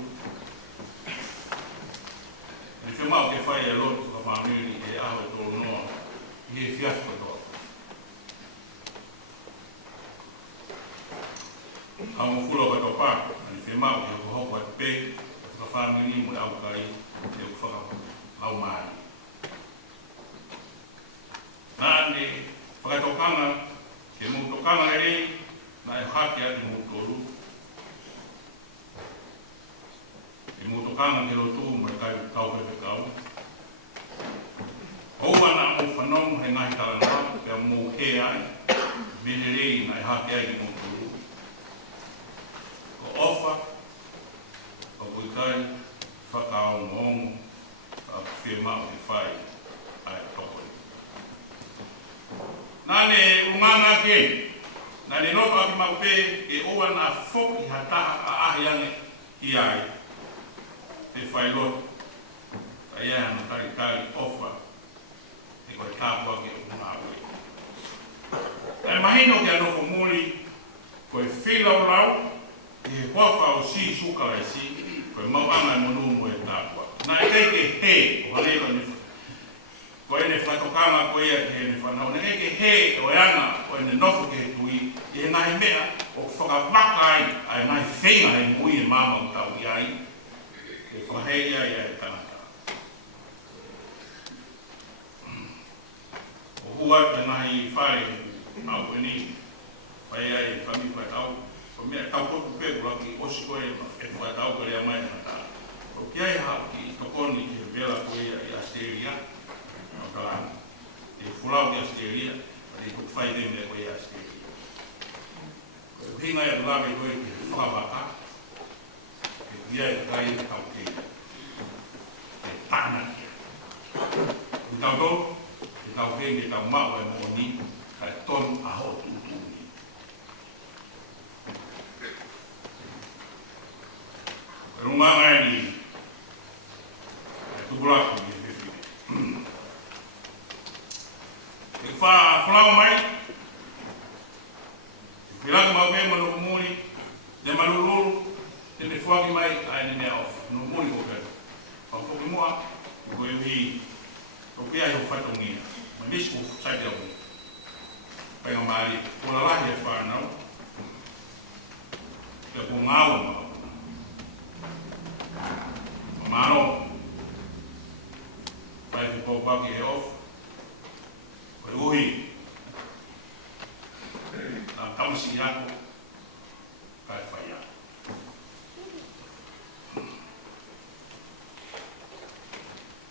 Ni whemau ke whai e lotu ka family e aho e tōru noa. I e fiasco toa. Ka mo fulo ka topa. Ni whemau ke hoko atu pe. Ka family mo au kai. E whaka au maari. Nāne whakatokanga ke mūtokanga ere na e hake ati mūtoru. E mūtokanga ke rotu mo e kai kau whewhekau. Oua na mō whanong he ngahi tarana pia mō he ai. Benelei na e hake ai ki mūtoru. Ko ofa, ko kuikai, whakao ngongo, a whemau te whai ai toko. Nane umanga ke, nane noto aki maupe e oa na foki hataha a ahiane ki ai. Te whailot, ka ia hana tarikari ofa, e koe tāpua ke umawe. Nane mahino ke Nofomuli, koe whilau rau, e huafa o si sukara si, koe mauanga monu mo e tāpua. Na e keike he, o halelo ni ko ene whatokanga ko ia ke ene whanau. Nenge ke he o eanga o ene nofo ke tui e ngai mea o whakawaka ai ai ngai whenga e mui e mama o tau i ai e whahei ai e tangata. O hua te ngai whare au e ni whai ai e whami whaitau o mea tau potu pēku laki osi ko e whaitau ka rea mai mata. O ki ai hao ki tokoni ke vela ko ia i Australia Kalang. E fulau ki Australia, pari tuk whai de me koe Australia. Koe hinga e lawe koe ki whakawaka, ke kia e kai e tau keia. E tāna kia. Ku tau tō, ke tau wheng e tau mau e mōni, kai ton aho tūtūni. Koe rumanga e ni, e tupulaku ki whāwhlau mai, e whilaku mau me Nofomuli, ne malululu, te me whuaki mai, ai ne mea off, Nofomuli ko kero. Whawhoki mua, i koe uhi, o pia i ho whaitongia, ma nisi ko saite au. Pai ngā maari, ko la lahi e whanau, kia ko ngāua mau. Ma mano, whai te pōpaki e off, koe uhi, na kamasi yako, kai whai yako.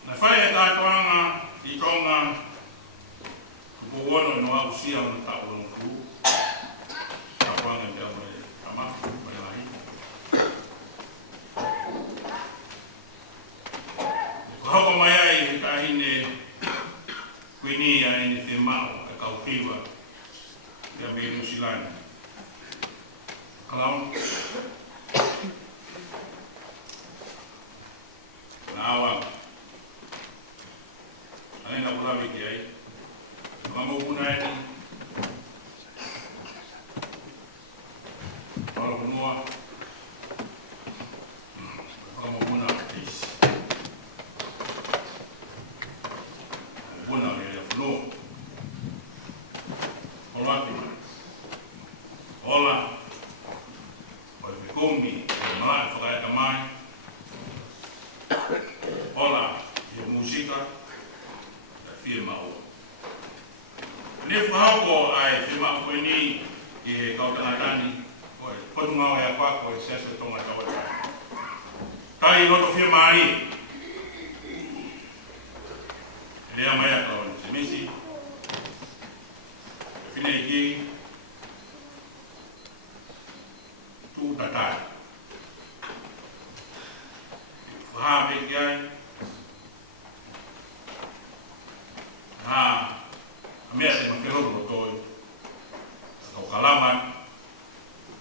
Na whai e tātoanga i tonga kupowono no au sia o na tau o nuku. Tātoanga i teo mai kama, mai lahi. E whahoko mai ai he kahine Kuini a ene whemau e kaupiwa i a me Nusilani. Kalaun. Nā awa. Ane na ulawi ki ai. Mamo una e ni. Palo Fonua. Mamo una Teisi. Una e Fonua. Ola ki mai. Ola. Oi Kombi, e Malangaai whakaeta mai. Ola, i o musika, e whie mao. Ne whahauko ai whie mao koe ni, i he kautangatani, koe potungau e a kwako e sese tonga tawa tai. Tai i loto whie maari. Lea mai a kawan Semisi, Fakaeiki, mea te mawhiroto o toi. Tau kalaman,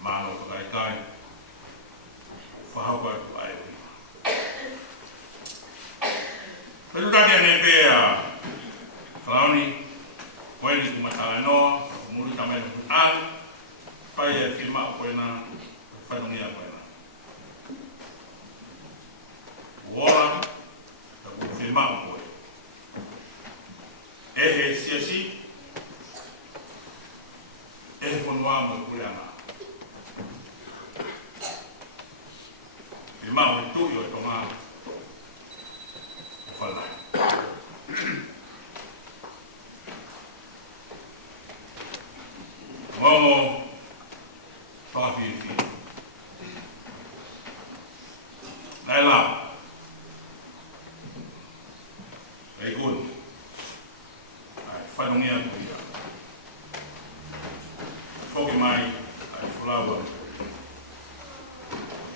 mano Fakaeiki, whahau atu ai ui. Petu taki ane pēa, Klauni, koeni kumatala noa, muri tamena kutan, whai e whima o koena, whanungia koena. Uora, ta ku whima o koe. Ehe siasi, ehe Fonua mo kuleana. Whima o tui o tonga, o whanai. Momo, whawhiwhi. Nai la. Ei kun. Ai whanungia kuia. Whoki mai, ai whulawa.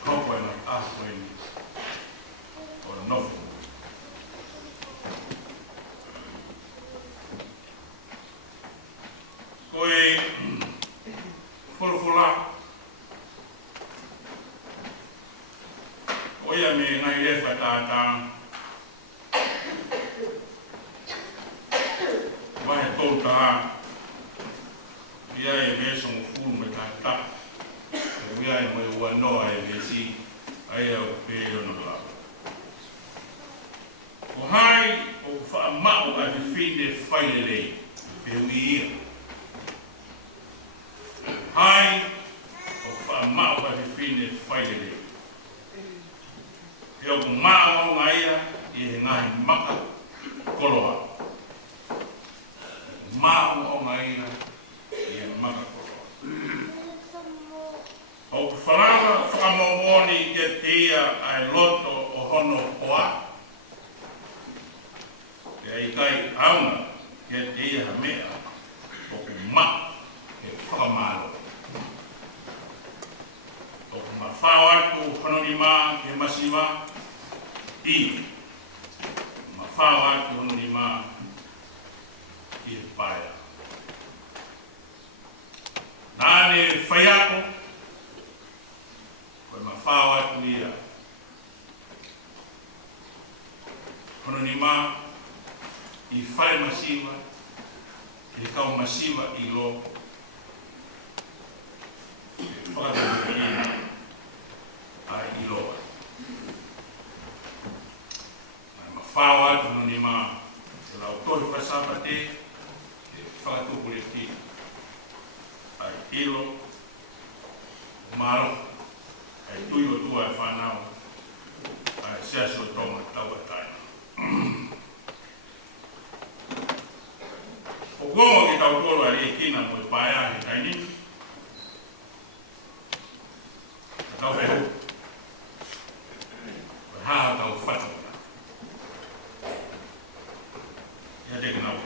Haukoe mai ahkoeni. O Nofomuli. Koe fulfula. Oia me ngai lefa tata. Wahe tauta. Ia e me songo fulu me tata. Ia e moe ua noa e me si. Ai au pēo no la. O hai o wha mao a te whine whailelei. Pēo i ia. Hai o whaamau a te whine whailele. E o kumao o ngaia i he ngahi maka koloa. Mao o ngaia i he maka koloa. O wharawa whakamomoni ke tia ai loto o hono oa. Ke ai kai auna ke tia mea o kumao ke whakamalo. Faavae atu hononima ke masima I Faavae atu hononima I paia. Nane whaiako koe Faavae atu ia hononima I whai masiva I kau masiva I lo whakatau ai iloa. Mai mawhawa tono ni ma te lau tohi whasapate ke whakatupure ki ai ilo maro ai tui o tua e whanau ai seasu o tonga tau a taina. O kuongo ki tau tolo ari e kina mo i paia he taini tau whehu haa tau whatu. Ia te kinau.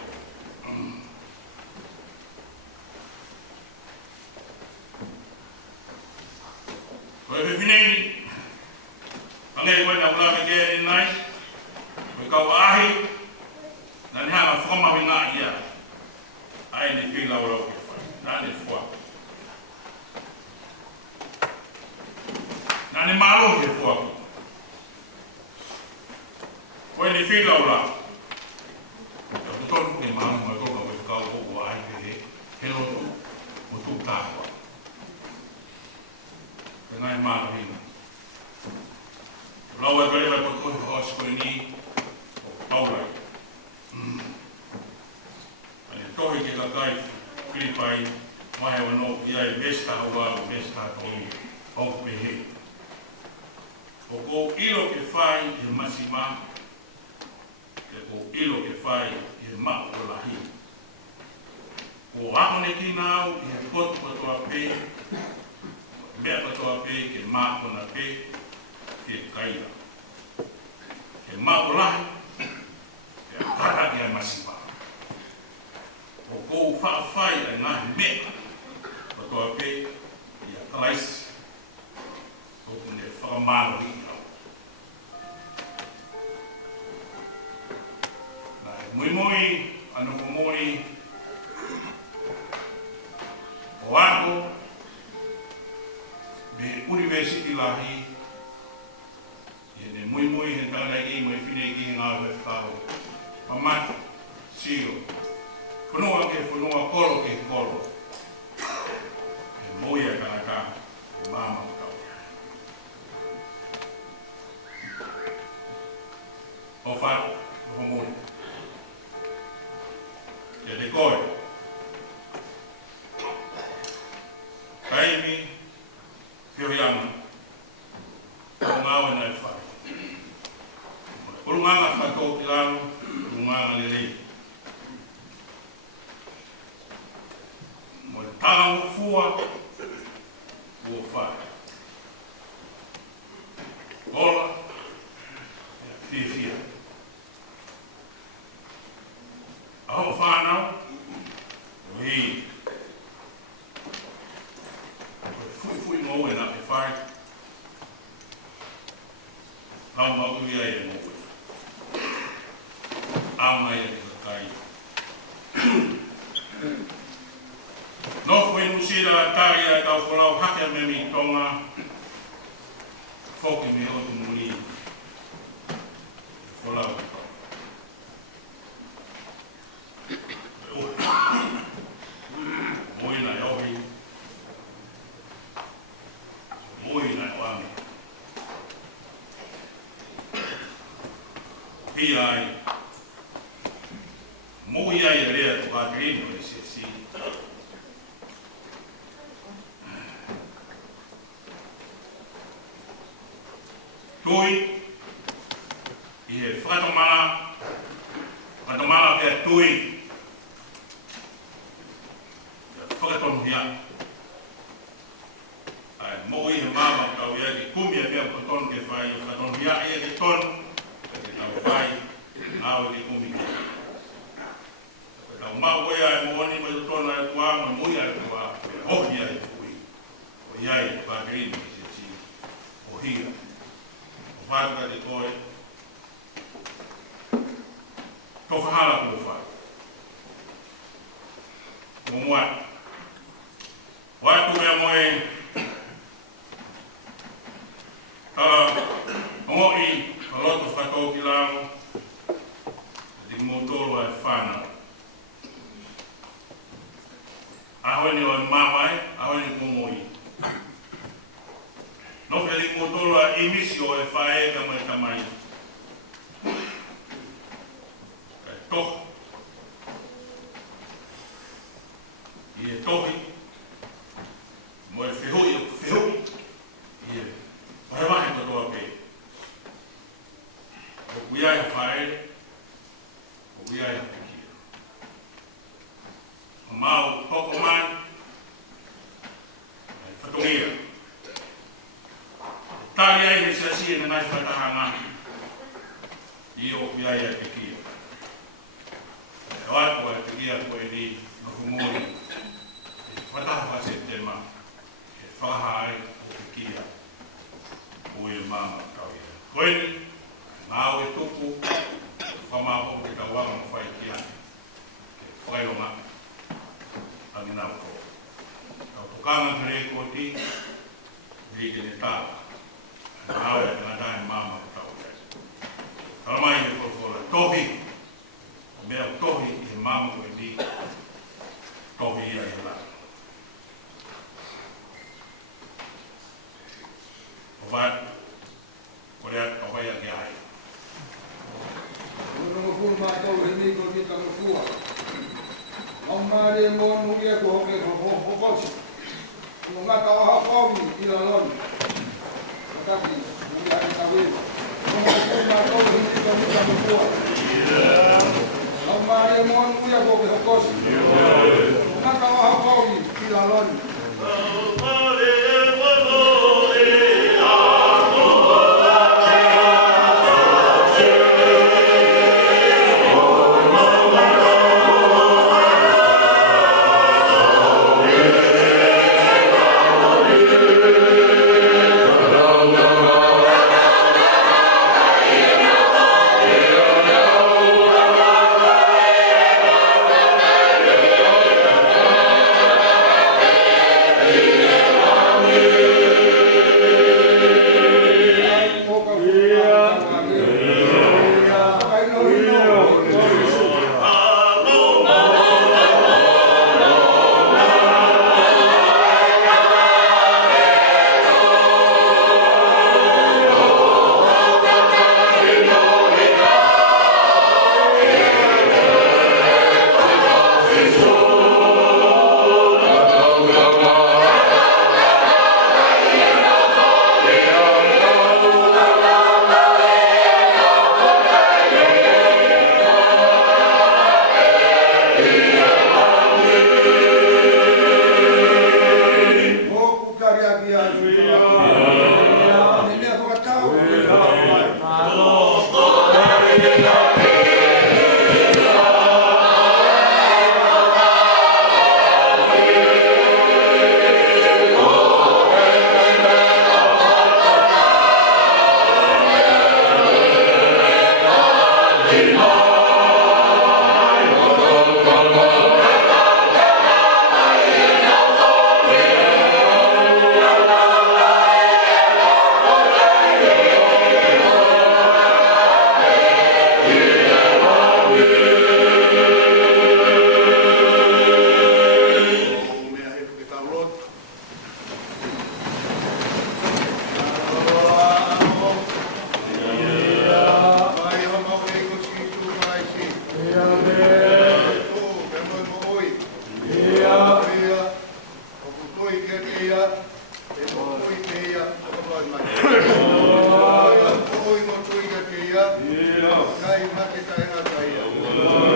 Koe whiwhineni, pangai koe na ulawe kea ni nai, koe kau ahi, na ni hanga whamawi ngā ia, ai ni whilau rau ke whai, nā ni whua. Nā ni malo ke whua ki. Koe ni whilau rau. Ia kutonu ke mahu mai koka koe whakau o ai ke he lotu mo tū tākua. Ke ngai malo hina. Lau e koe rewa koe hosi koe ni o paurai. Ane tohi ke kakai Filipai mahe wano ia e mesta hawa o mesta tolu au pehe. O ko ilo ke whai e masima, e ko ilo ke whai e mao o lahi. Ko ahone ki nāu e kotu katoa pe, mea katoa pe ke mao na pe, ke kaira. Ke mao o lahi, ke kata ke masima. O ko whai e ngahi mea katoa pe, ia kalaisi. O kune whakamalo hi hau. Mui anu Nofomuli tonga kolo ke kolo. E moia kanaka, e mama kau. O whātu, Nofomuli. Te te koe. Kaimi, whiohiama, o ngāwe nei whai. Urunganga whakau ki lalo, urunganga lelei. Mo tāngu fua, ua whai. Ola, whiwhia. Aho whānau, o hii. Fui ngō e nā te whai. Lau mau ia e ngō e. Aunga e te kai. Nofo e musira la tari e tau wholau hake me mi tonga. Whoki me o tu muri. Wholau e tonga. Moina e ohi. Moina e wangi. Pia ai. Mui ai e rea tu patrino e se si. Tui. I e whatomana. Whatomana pe tui. Whakatonu hia. Ai mui e mama kau ia ki kumi e mea whakatonu ke whai. Whakatonu hia e ke tonu. Ke tau whai. Nau e ke kumi ke. Tau mau ea e mooni mai tona e kua ma mui ai kua. Hohi ai kui. O iai e whakarino ki se si. O hia. O whātuka te koe. Tō whahala kua whai. O mua. Waitu mea moe. Ngoi. Kaloto whakatau ki lao. Te motoro e whanau. Ahoni o mamai, ahoni kumoi. No feli motoro a imisi o e whae ka mai tamai. Kai tohi. I e tohi. Mo e whihui o whihui. I e wahewahe katoa pe. O kuiai a whae. O kuiai a pikia. O mau toko mai. Whatongia. Tari ai he sasi e nai whatahanga. I o kuiai a pikia. E wako e pikia koe ni Nofomuli. E whataha se te ma. E whahai o pikia. O e mama kau ia. Koe ni, ngāo e tuku. Whamao o te kawanga mo whai kia. Ke whailonga. Ani nau ko. Kau tukanga kare ko ti. Hei te ne tāka. Ngāo e ngā tae mama o tau ia. Kalamai e whawhora. Tohi. Mea tohi e mama ko e ni. Tohi ia e la. O vai. O rea kawai a ke ai. Nungo fulu mātou he ni ko ni tamo fua. Au mare mo nuia ko hoke ho kosi. Mo ngata o hapawi i la loni. Makati, nuia e tawe. Nungo fulu mātou he ni ko ni tamo fua. Au mare mo nuia ko hoke ho kosi. Mo ngata o hapawi i la loni.